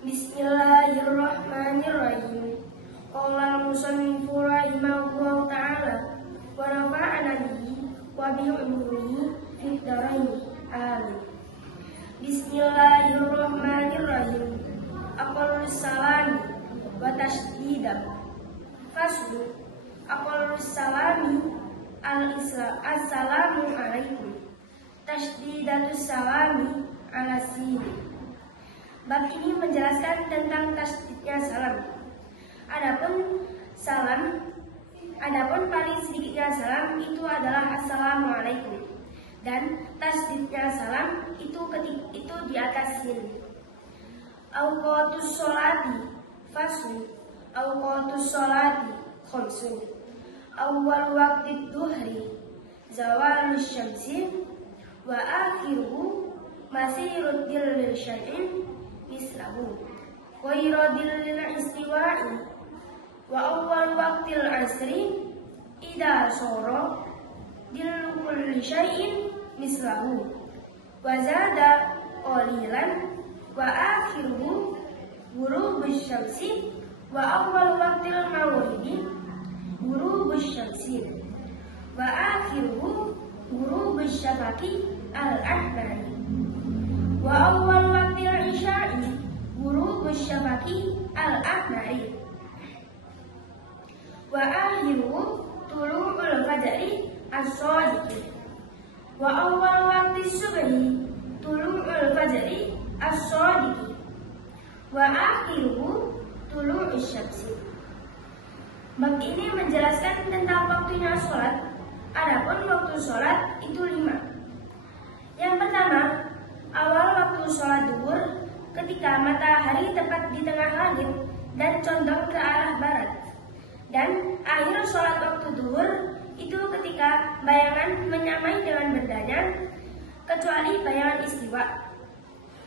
Bismillahirrahmanirrahim. Qala al-musannifu rahimahullahu ta'ala wa nafa'ana bihi wa bi ulumihi fid dharain. Amin. Bismillahirrahmanirrahim. Aqallus salami wa tashdida. Faslu. Aqallus salami al-islam. Assalamu alaikum. Tashdidatus salami ala sini. Bab ini menjelaskan tentang tasdidnya salam. Adapun paling sedikitnya salam itu adalah assalamualaikum, dan tasdidnya salam itu di atas sin. Awqatus sholati faslu. Awqatus sholati khamsun. Awwal waqtid duhri zawalus syamsi wa akhiruhu masirud dil syai'in mislahu wa iradil istiwa'i wa awwal waqtil asri idha soro dil kulli syai'in mislahu wa zada qalilan wa akhiruhu ghurubus syamsi wa awwal waqtil maghribi ghurubus syamsi wa akhiruhu ghurubus syafaqi al-ahmari wa awwal waqtil isya'i ghurubus syafaqi al-ahmari wa akhiruhu tulu'ul fajri as-shadiqi wa awwal waqtis subhi tulu'ul fajri as-shadiqi wa akhiruhu tulu'us syamsi. Bab ini menjelaskan tentang waktunya sholat. Adapun waktu sholat itu 5. Yang pertama, awal waktu sholat zuhur ketika matahari tepat di tengah langit dan condong ke arah barat. Dan akhir sholat waktu zuhur itu ketika bayangan menyamai dengan bendanya, kecuali bayangan istiwa.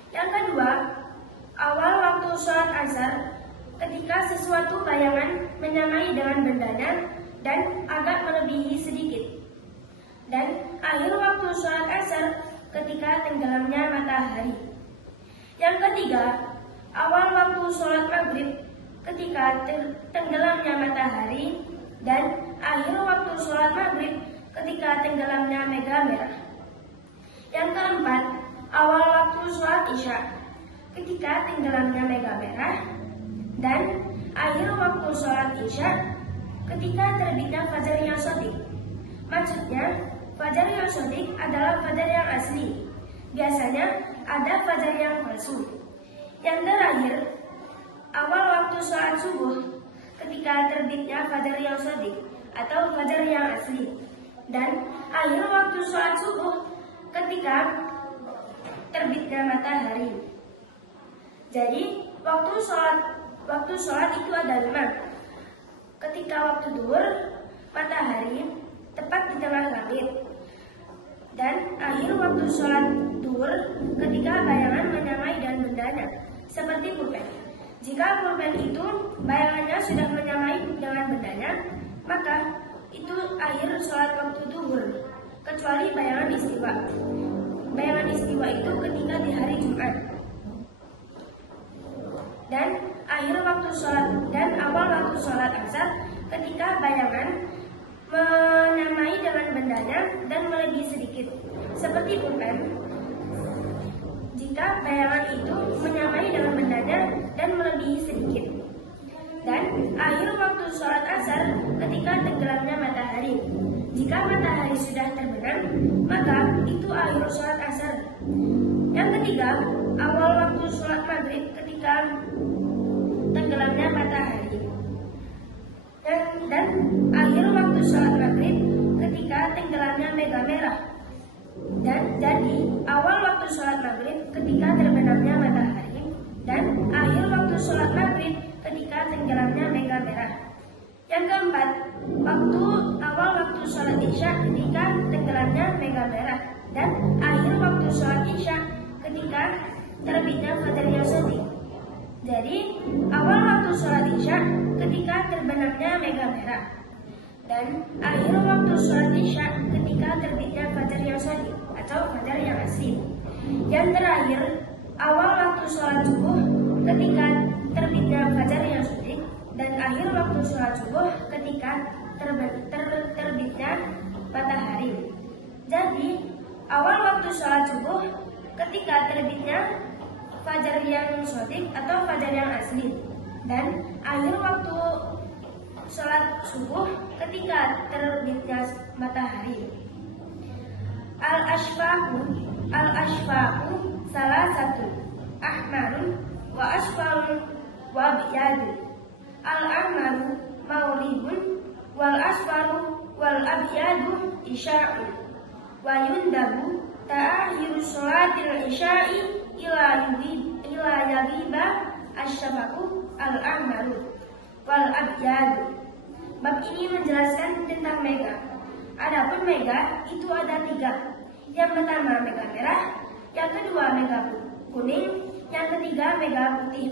Yang kedua, awal waktu sholat asar ketika sesuatu bayangan menyamai dengan bendanya dan agak melebihi sedikit. Dan akhir waktu sholat asar ketika tenggelamnya matahari. Yang ketiga, awal waktu sholat maghrib ketika tenggelamnya matahari, dan akhir waktu sholat maghrib ketika tenggelamnya mega merah. Yang keempat, awal waktu sholat isya ketika tenggelamnya mega merah, dan akhir waktu sholat isya ketika terbitnya fajar yang shadiq. Maksudnya, fajar yang shadiq adalah fajar yang asli. Biasanya ada fajar yang palsu. Yang terakhir, awal waktu sholat subuh ketika terbitnya fajar yang shadiq atau fajar yang asli. Dan akhir waktu sholat subuh ketika terbitnya matahari. Jadi, waktu sholat itu ada 5. Ketika waktu zuhur, matahari tepat di tengah langit. Dan akhir waktu sholat zuhur ketika bayangan menyamai dan bendanya, seperti pulpen. Jika pulpen itu bayangannya sudah menyamai dengan bendanya, maka itu akhir sholat waktu zuhur, kecuali bayangan istiwa. Bayangan istiwa itu ketika di hari Jumat. Dan akhir waktu sholat dan awal waktu sholat asar ketika bayangan menyamai dengan bendanya dan melebihi sedikit, seperti pulpen. Jika bayangan itu menyamai dengan bendanya dan melebihi sedikit. Dan akhir waktu sholat asar ketika tenggelamnya matahari. Jika matahari sudah terbenam, maka itu akhir sholat asar. Yang ketiga, awal waktu sholat maghrib ketika tenggelamnya matahari. Dan akhir waktu sholat maghrib ketika tenggelamnya mega merah. Dan jadi awal waktu sholat maghrib ketika terbenamnya matahari, dan akhir waktu sholat maghrib ketika tenggelamnya mega merah. Yang keempat, awal waktu sholat isya ketika tenggelamnya mega merah, dan akhir waktu sholat isya ketika terbitnya fajar yang shadiq. Jadi awal waktu sholat isya ketika terbenamnya mega merah, dan akhir waktu sholat isya ketika terbitnya fajar yang shadiq atau fajar yang asli. Yang terakhir, awal waktu sholat subuh ketika terbitnya fajar yang shadiq, dan akhir waktu sholat subuh ketika terbitnya matahari. Jadi awal waktu sholat subuh ketika terbitnya fajar yang shadiq atau fajar yang asli, dan akhir waktu sholat subuh ketika terbitnya matahari. Al-ashfaqu salah satu ahmarun wa asfarun wa biyadun. Al-ahmaru maulibun wal asfaru wal abyadu isya'un. Wa yundabu ta'akhiru sholatil isya'i ila yagiba asyafaqu al-ahmaru wal abyadu. Bab ini menjelaskan tentang mega. Adapun mega itu ada 3. Yang pertama mega merah, yang kedua mega kuning, yang ketiga mega putih.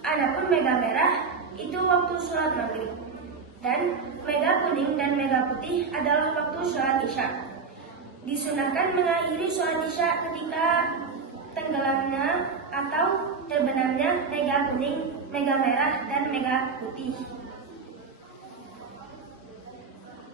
Adapun mega merah itu waktu sholat maghrib, dan mega kuning dan mega putih adalah waktu sholat isya. Disunahkan mengakhiri sholat isya ketika tenggelamnya atau terbenamnya mega kuning, mega merah, dan mega putih.